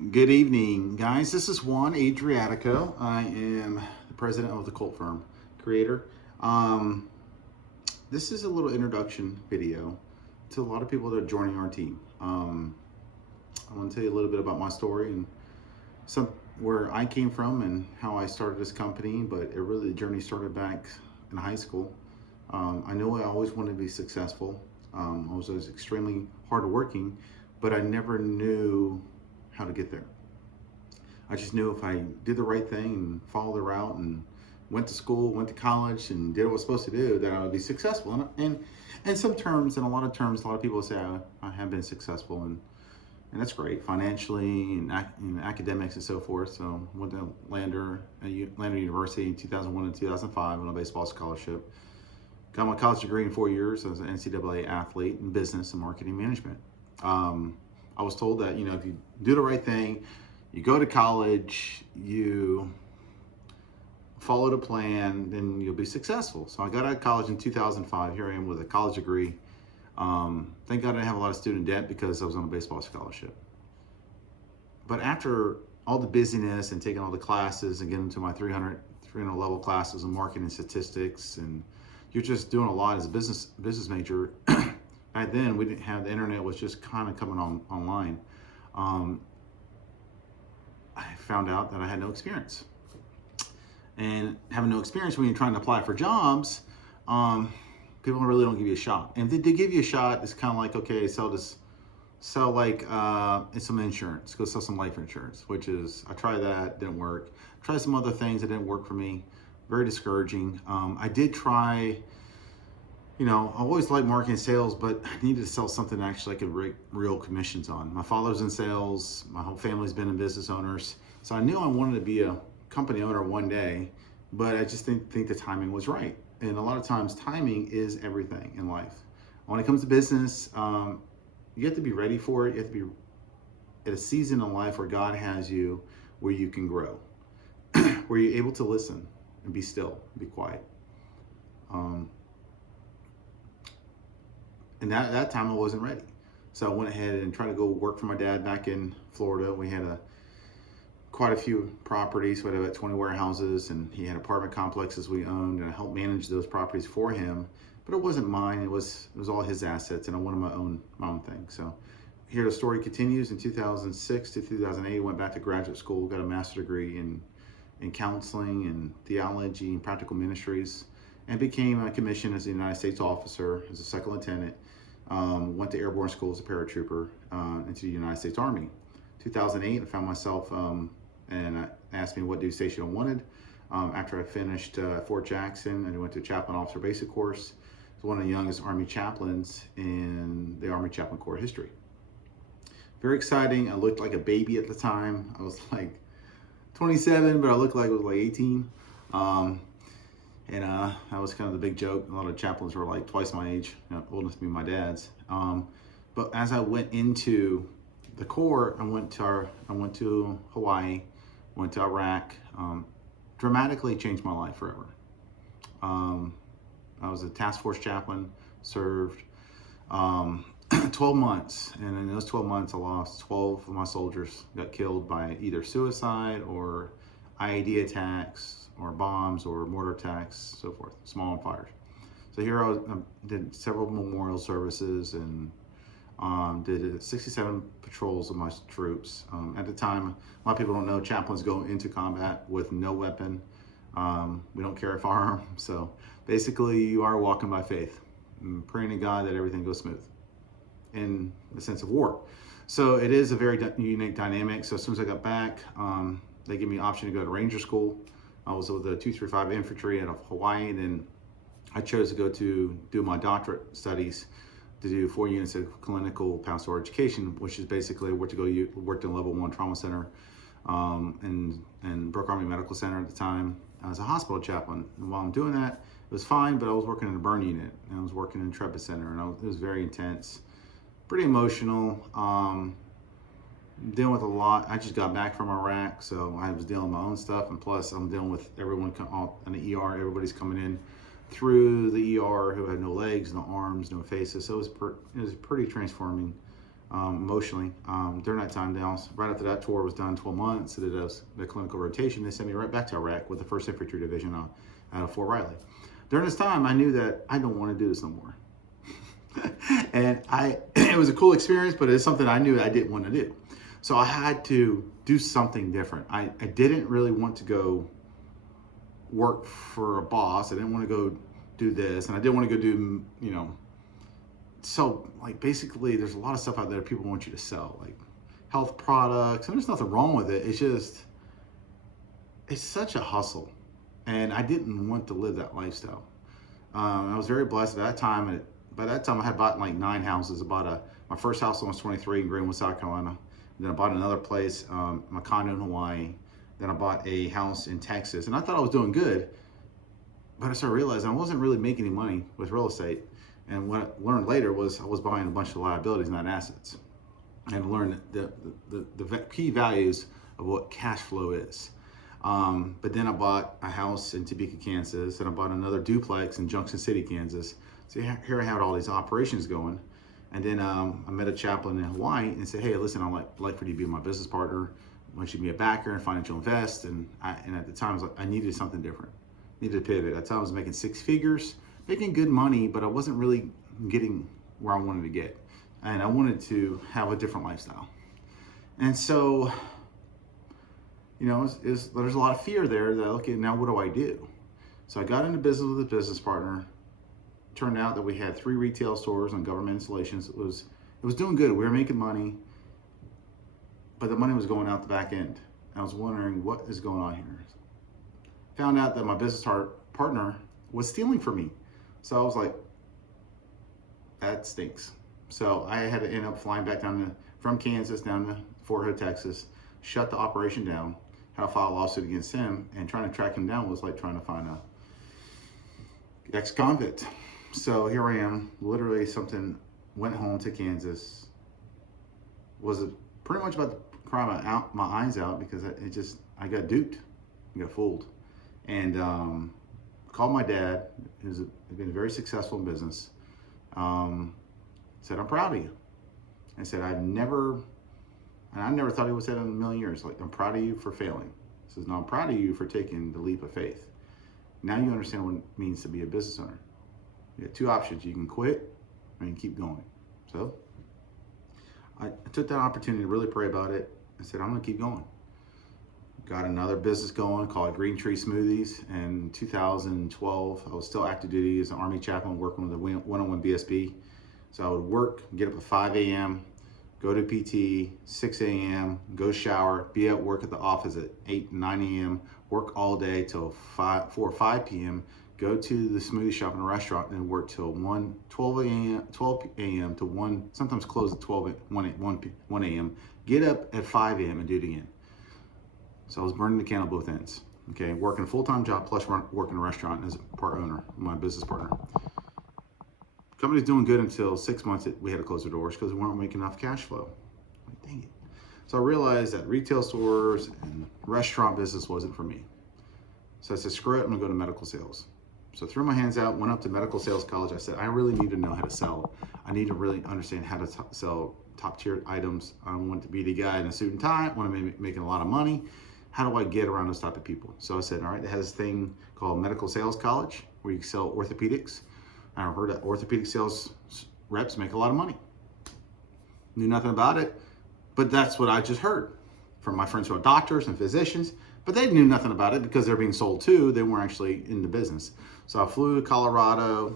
Good evening, guys. This is Juan Adriatico. I am the president of the Colt Firm, creator. Um, this is a little introduction video to a lot of people that are joining our team. I want to tell you a little bit about my story and some where I came from and how I started this company. But the journey started back in high school. I knew I always wanted to be successful. I was always extremely hardworking, but I never knew how to get there. I just knew if I did the right thing and followed the route and went to school, went to college, and did what I was supposed to do, that I would be successful. And some terms, in a lot of terms, a lot of people say I have been successful, and that's great financially and academics and so forth. So went to Lander University in 2001 and 2005 on a baseball scholarship. Got my college degree in 4 years as an NCAA athlete in business and marketing management. I was told that, if you do the right thing, you go to college, you follow the plan, then you'll be successful. So I got out of college in 2005. Here I am with a college degree. Thank God I didn't have a lot of student debt because I was on a baseball scholarship. But after all the busyness and taking all the classes and getting to my 300 level classes in marketing and statistics, and you're just doing a lot as a business major. Back then, we didn't have the internet, was just kind of coming online. I found out that I had no experience. And having no experience when you're trying to apply for jobs, people really don't give you a shot. And if they give you a shot, it's kind of like, okay, it's some insurance. Go sell some life insurance, which is, I tried that, didn't work. Tried some other things that didn't work for me. Very discouraging. I did try, I always liked marketing and sales, but I needed to sell something that actually I could make real commissions on. My father's in sales. My whole family's been in business owners. So I knew I wanted to be a company owner one day, but I just didn't think the timing was right. And a lot of times timing is everything in life. When it comes to business, you have to be ready for it. You have to be at a season in life where God has you, where you can grow, where you're able to listen and be still, be quiet. And that time I wasn't ready. So I went ahead and tried to go work for my dad back in Florida. We had quite a few properties. We had about 20 warehouses, and he had apartment complexes we owned, and I helped manage those properties for him. But it wasn't mine. It was all his assets, and I wanted my own thing. So here the story continues. In 2006 to 2008, I went back to graduate school, got a master's degree in counseling and theology and practical ministries, and became commissioned as a United States officer, as a second lieutenant. Went to airborne school as a paratrooper into the United States Army. 2008, I found myself, and asked me what duty station I wanted. After I finished Fort Jackson, I went to chaplain officer basic course. I was one of the youngest Army chaplains in the Army Chaplain Corps history. Very exciting. I looked like a baby at the time. I was like 27, but I looked like I was like 18. And that was kind of the big joke. A lot of chaplains were like twice my age, old enough to be my dad's. But as I went into the Corps, I went to Hawaii, went to Iraq. Dramatically changed my life forever. I was a task force chaplain, served 12 months, and in those 12 months, I lost 12 of my soldiers. Got killed by either suicide or IED attacks, or bombs, or mortar attacks, so forth, small fires. So here I did several memorial services and did 67 patrols of my troops. At the time, a lot of people don't know, chaplains go into combat with no weapon. We don't carry a firearm, so basically you are walking by faith and praying to God that everything goes smooth in the sense of war. So it is a very unique dynamic. So as soon as I got back, they gave me an option to go to Ranger School. I was with the 235 Infantry out of Hawaii, and then I chose to go to do my doctorate studies to do 4 units of clinical pastoral education, which is basically worked in a level 1 trauma center and Brooke Army Medical Center at the time as a hospital chaplain. And while I'm doing that, it was fine, but I was working in a burn unit, and I was working in Intrepid Center, and it was very intense, pretty emotional. Dealing with a lot. I just got back from Iraq, so I was dealing with my own stuff, and plus I'm dealing with everyone in the ER. Everybody's coming in through the ER who had no legs, no arms, no faces. So it was pretty transforming emotionally. During that time, right after that tour was done, 12 months, I did the clinical rotation. They sent me right back to Iraq with the 1st Infantry Division out of Fort Riley. During this time, I knew that I don't want to do this no more. And it was a cool experience, but it's something I knew I didn't want to do. So I had to do something different. I didn't really want to go work for a boss. I didn't want to go do this, and I didn't want to go do, so like basically there's a lot of stuff out there people want you to sell, like health products, and there's nothing wrong with it. It's such a hustle, and I didn't want to live that lifestyle. I was very blessed at that time, and by that time I had bought like 9 houses. I bought my first house when I was 23 in Greenwood, South Carolina. Then I bought another place, my condo in Hawaii. Then I bought a house in Texas, and I thought I was doing good, but I started realizing I wasn't really making any money with real estate. And what I learned later was I was buying a bunch of liabilities, not assets. And learned the key values of what cash flow is. But then I bought a house in Topeka, Kansas, and I bought another duplex in Junction City, Kansas. So here I had all these operations going. And then I met a chaplain in Hawaii and said, hey, listen, I'd like for you to be my business partner. I want you to be a backer and financial invest. And at the time, I was like, I needed something different. Needed to pivot. At the time, I was making 6 figures, making good money, but I wasn't really getting where I wanted to get. And I wanted to have a different lifestyle. And so, there's a lot of fear there that, okay, now what do I do? So I got into business with a business partner. Turned out that we had 3 retail stores and government installations. It was doing good. We were making money, but the money was going out the back end. And I was wondering what is going on here. Found out that my business partner was stealing from me. So I was like, that stinks. So I had to end up flying back from Kansas down to Fort Hood, Texas, shut the operation down, had to file a lawsuit against him, and trying to track him down was like trying to find a ex-convict. So here I am, literally went home to Kansas, was pretty much about to cry my eyes out because I got duped, I got fooled. And called my dad, who's been very successful in business, said, I'm proud of you. I said, I never thought he would say that in a million years, like, I'm proud of you for failing. He says, no, I'm proud of you for taking the leap of faith. Now you understand what it means to be a business owner. You have 2 options. You can quit or you can keep going. So I took that opportunity to really pray about it. I said, I'm going to keep going. Got another business going called Green Tree Smoothies. In 2012, I was still active duty as an Army chaplain working with the 101 BSB. So I would work, get up at 5 a.m., go to PT, 6 a.m., go shower, be at work at the office at 8, 9 a.m., work all day till 4 or 5 p.m., go to the smoothie shop and restaurant and work till 12 a.m. to 1, sometimes close at 1 a.m., get up at 5 a.m. and do it again. So I was burning the candle both ends, okay? Working a full-time job plus working a restaurant as a part owner, my business partner. Company's doing good until 6 months we had to close the doors because we weren't making enough cash flow. Like, dang it. So I realized that retail stores and restaurant business wasn't for me. So I said, screw it, I'm gonna go to medical sales. So I threw my hands out, went up to medical sales college. I said, I really need to know how to sell. I need to really understand how to sell top tier items. I want to be the guy in a suit and tie. I want to be making a lot of money. How do I get around those type of people? So I said, all right, it has this thing called medical sales college where you can sell orthopedics. I heard that orthopedic sales reps make a lot of money. Knew nothing about it, but that's what I just heard from my friends who are doctors and physicians, but they knew nothing about it because they're being sold to. They weren't actually in the business. So I flew to Colorado,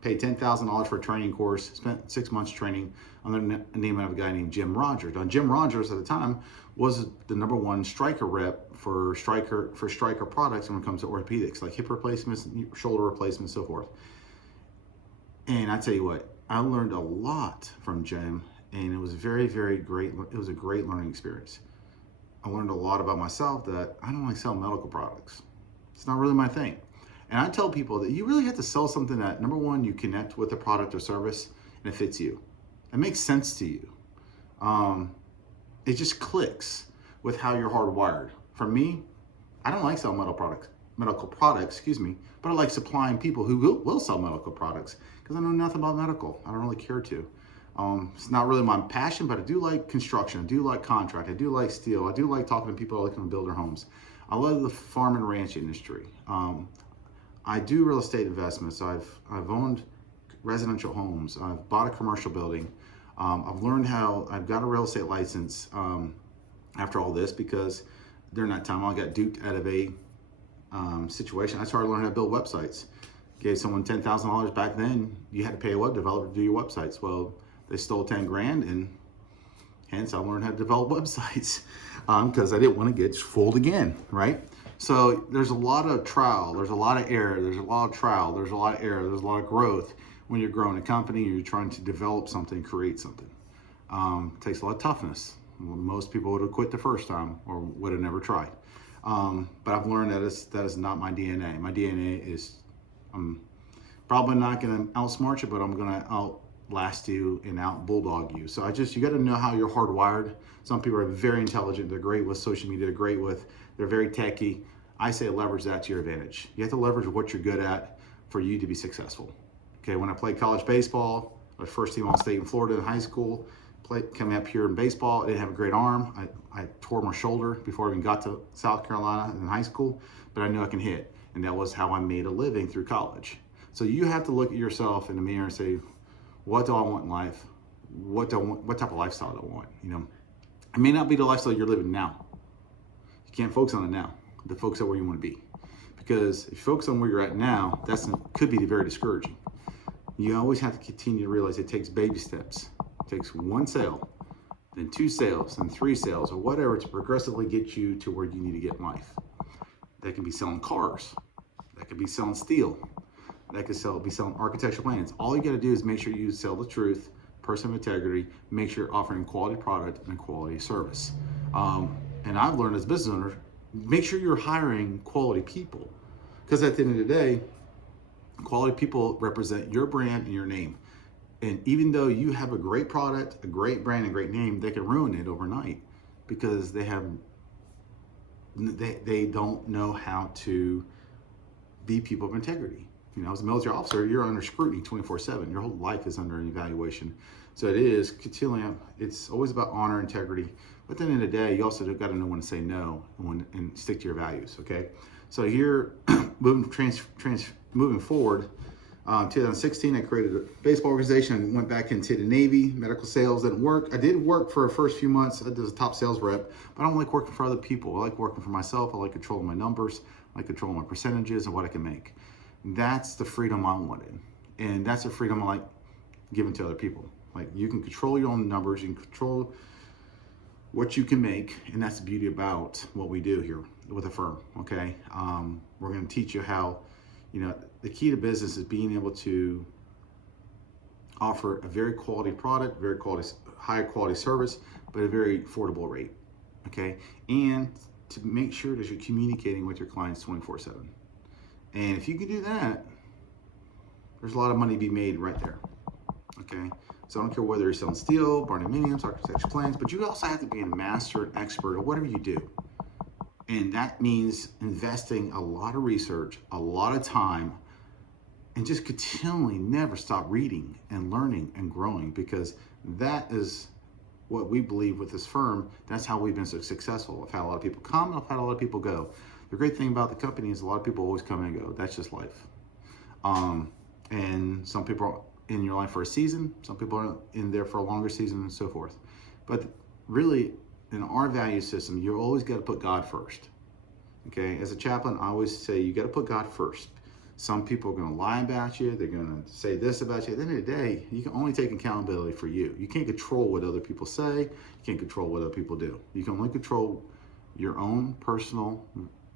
paid $10,000 for a training course, spent 6 months training under the name of a guy named Jim Rogers. Now, Jim Rogers at the time was the #1 Stryker rep for Stryker products when it comes to orthopedics, like hip replacements, shoulder replacements, so forth. And I tell you what, I learned a lot from Jim, and it was very, very great. It was a great learning experience. I learned a lot about myself that I don't like selling medical products. It's not really my thing. And I tell people that you really have to sell something that, #1, you connect with the product or service and it fits you. It makes sense to you. It just clicks with how you're hardwired. For me, I don't like selling medical products, but I like supplying people who will sell medical products because I know nothing about medical. I don't really care to. It's not really my passion, but I do like construction. I do like contract. I do like steel. I do like talking to people that can build their homes. I love the farm and ranch industry. I do real estate investments. So I've owned residential homes. I've bought a commercial building. I've learned how I've got a real estate license after all this, because during that time I got duped out of a situation. I started learning how to build websites. Gave someone $10,000 back then. You had to pay a web developer to do your websites. Well, they stole 10 grand, and hence I learned how to develop websites because I didn't want to get fooled again, right? So there's a lot of trial, there's a lot of error, there's a lot of trial, there's a lot of error, there's a lot of growth when you're growing a company, or you're trying to develop something, create something. It takes a lot of toughness. Most people would have quit the first time or would have never tried. But I've learned that is not my DNA. My DNA is, I'm probably not going to outsmart you, but I'm going to outlast you and out bulldog you. So you got to know how you're hardwired. Some people are very intelligent. They're great with social media. They're very techy. I say leverage that to your advantage. You have to leverage what you're good at for you to be successful. Okay, when I played college baseball, I was first team All-State in Florida in high school. Coming up here in baseball, I didn't have a great arm. I tore my shoulder before I even got to South Carolina in high school, but I knew I can hit. And that was how I made a living through college. So you have to look at yourself in the mirror and say, what do I want in life? What type of lifestyle do I want? You know, it may not be the lifestyle you're living now. You can't focus on it now. To focus on where you want to be. Because if you focus on where you're at now, could be very discouraging. You always have to continue to realize it takes baby steps. It takes one sale, then 2 sales, then 3 sales, or whatever, to progressively get you to where you need to get in life. That can be selling cars. That could be selling steel. That could be selling architectural plans. All you got to do is make sure you sell the truth, person of integrity, make sure you're offering quality product and quality service. And I've learned as a business owner, make sure you're hiring quality people. Because at the end of the day, quality people represent your brand and your name. And even though you have a great product, a great brand, and a great name, they can ruin it overnight because they don't know how to be people of integrity. You know, as a military officer, you're under scrutiny 24/7. Your whole life is under an evaluation. So it is continually, it's always about honor, integrity. But at the end of the day, you also got to know when to say no and stick to your values, okay? So here, moving forward, 2016, I created a baseball organization and went back into the Navy. Medical sales didn't work. I did work for the first few months as a top sales rep, but I don't like working for other people. I like working for myself. I like controlling my numbers. I like controlling my percentages and what I can make. That's the freedom I wanted. And that's the freedom I like giving to other people. Like, you can control your own numbers. You can control what you can make. And that's the beauty about what we do here with a firm, okay? We're going to teach you how, you know, the key to business is being able to offer a very quality product, high quality service, but a very affordable rate, okay? And to make sure that you're communicating with your clients 24/7. And if you can do that, there's a lot of money to be made right there, okay? So I don't care whether you're selling steel, barnuminiums, architecture plans, but you also have to be a master and expert at whatever you do. And that means investing a lot of research, a lot of time, and just continually never stop reading and learning and growing, because that is what we believe with this firm. That's how we've been so successful. I've had a lot of people come, I've had a lot of people go. The great thing about the company is a lot of people always come and go. That's just life. And some people are in your life for a season, some people are in there for a longer season, and so forth. But really, in our value system, you always got to put God first. Okay, as a chaplain, I always say you got to put God first. Some people are going to lie about you. They're going to say this about you. At the end of the day, you can only take accountability for you. You can't control what other people say. You can't control what other people do. You can only control your own personal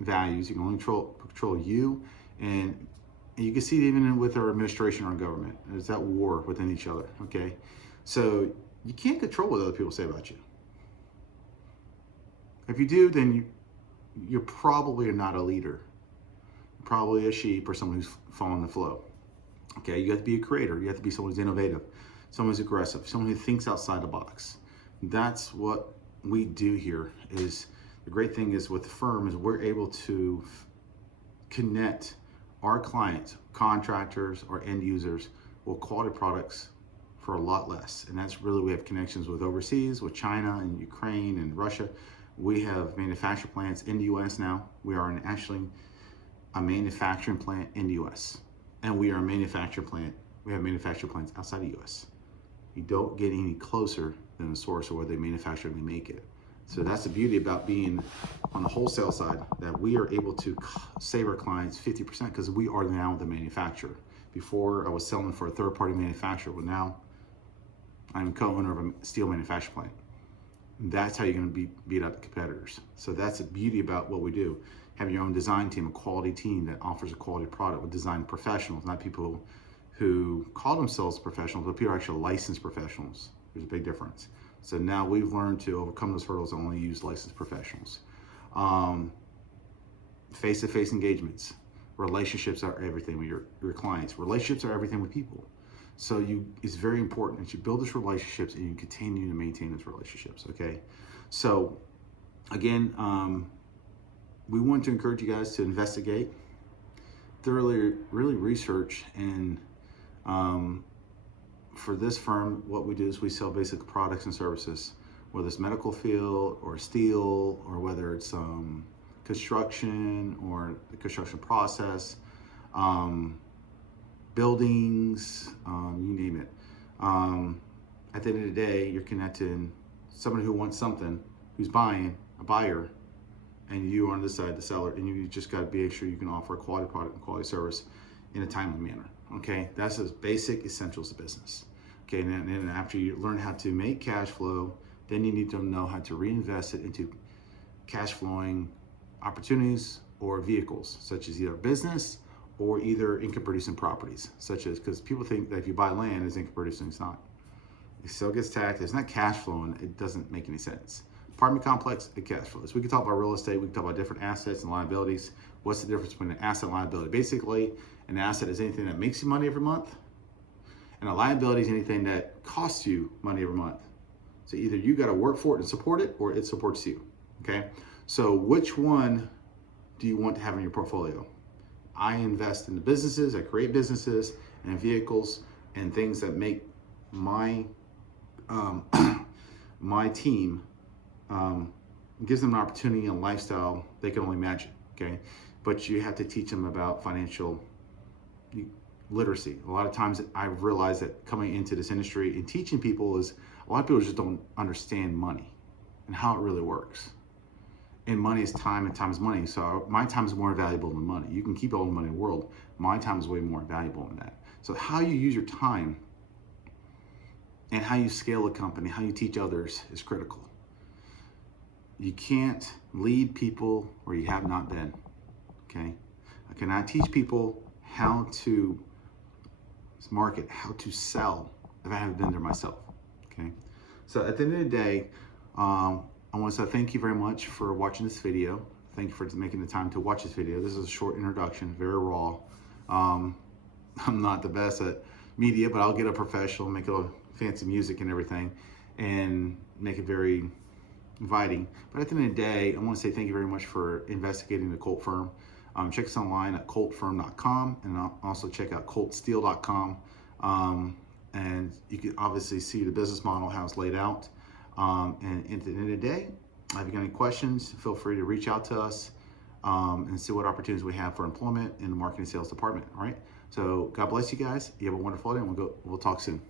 values. You can only control you. And you can see it even with our administration or government. There's that war within each other, okay? So you can't control what other people say about you. If you do, then you're probably not a leader. You're probably a sheep or someone who's following the flow. Okay, you have to be a creator. You have to be someone who's innovative, someone who's aggressive, someone who thinks outside the box. That's what we do here. Is the great thing is with the firm is we're able to connect our clients, contractors, or end users with quality products for a lot less. And that's really, we have connections with overseas, with China and Ukraine and Russia. We have manufacturing plants in the US now. We are actually a manufacturing plant in the US. And we are a manufacturing plant. We have manufacturing plants outside the US. You don't get any closer than the source of where they manufacture and they make it. So that's the beauty about being on the wholesale side, that we are able to save our clients 50% because we are now the manufacturer. Before, I was selling for a third-party manufacturer, but now I'm co-owner of a steel manufacturing plant. That's how you're going to beat out the competitors. So that's the beauty about what we do. Having your own design team, a quality team that offers a quality product with design professionals, not people who call themselves professionals, but people are actually licensed professionals. There's a big difference. So now we've learned to overcome those hurdles and only use licensed professionals. Face-to-face engagements. Relationships are everything with your clients. Relationships are everything with people. So it's very important that you build those relationships and you continue to maintain those relationships, okay? So again, we want to encourage you guys to investigate, thoroughly, really research, and for this firm, what we do is we sell basic products and services, whether it's medical field or steel, or whether it's construction or the construction process, buildings, you name it. At the end of the day, you're connecting somebody who wants something, who's buying, a buyer, and you on this side, the seller, and you just got to make sure you can offer a quality product and quality service in a timely manner. Okay, that's as basic essentials of business. Okay, and then after you learn how to make cash flow, then you need to know how to reinvest it into cash flowing opportunities or vehicles, such as either business or either income producing properties, such as, because people think that if you buy land, it's income producing. It's not. It still gets taxed. It's not cash flowing. It doesn't make any sense. Apartment complex, it cash flows. We can talk about real estate. We can talk about different assets and liabilities. What's the difference between an asset and liability? Basically, an asset is anything that makes you money every month, and a liability is anything that costs you money every month. So either you got to work for it and support it, or it supports you. Okay. So which one do you want to have in your portfolio? I invest in the businesses. I create businesses and vehicles and things that make my my team gives them an opportunity and lifestyle they can only imagine. Okay. But you have to teach them about financial literacy. A lot of times I've realized that coming into this industry and teaching people is, a lot of people just don't understand money and how it really works. And money is time, and time is money. So my time is more valuable than money. You can keep all the money in the world. My time is way more valuable than that. So how you use your time and how you scale a company, how you teach others is critical. You can't lead people where you have not been, okay? I cannot teach people how to market, how to sell, if I haven't been there myself, okay? So at the end of the day, I want to say thank you very much for watching this video. Thank you for making the time to watch this video. This is a short introduction, very raw. I'm not the best at media, but I'll get a professional, make it all fancy music and everything, and make it very inviting. But at the end of the day, I want to say thank you very much for investigating the Colt Firm. Check us online at coltfirm.com, and also check out coltsteel.com. And you can obviously see the business model, how it's laid out. And at the end of the day, if you got any questions, feel free to reach out to us and see what opportunities we have for employment in the marketing sales department. All right. So God bless you guys. You have a wonderful day, and we'll talk soon.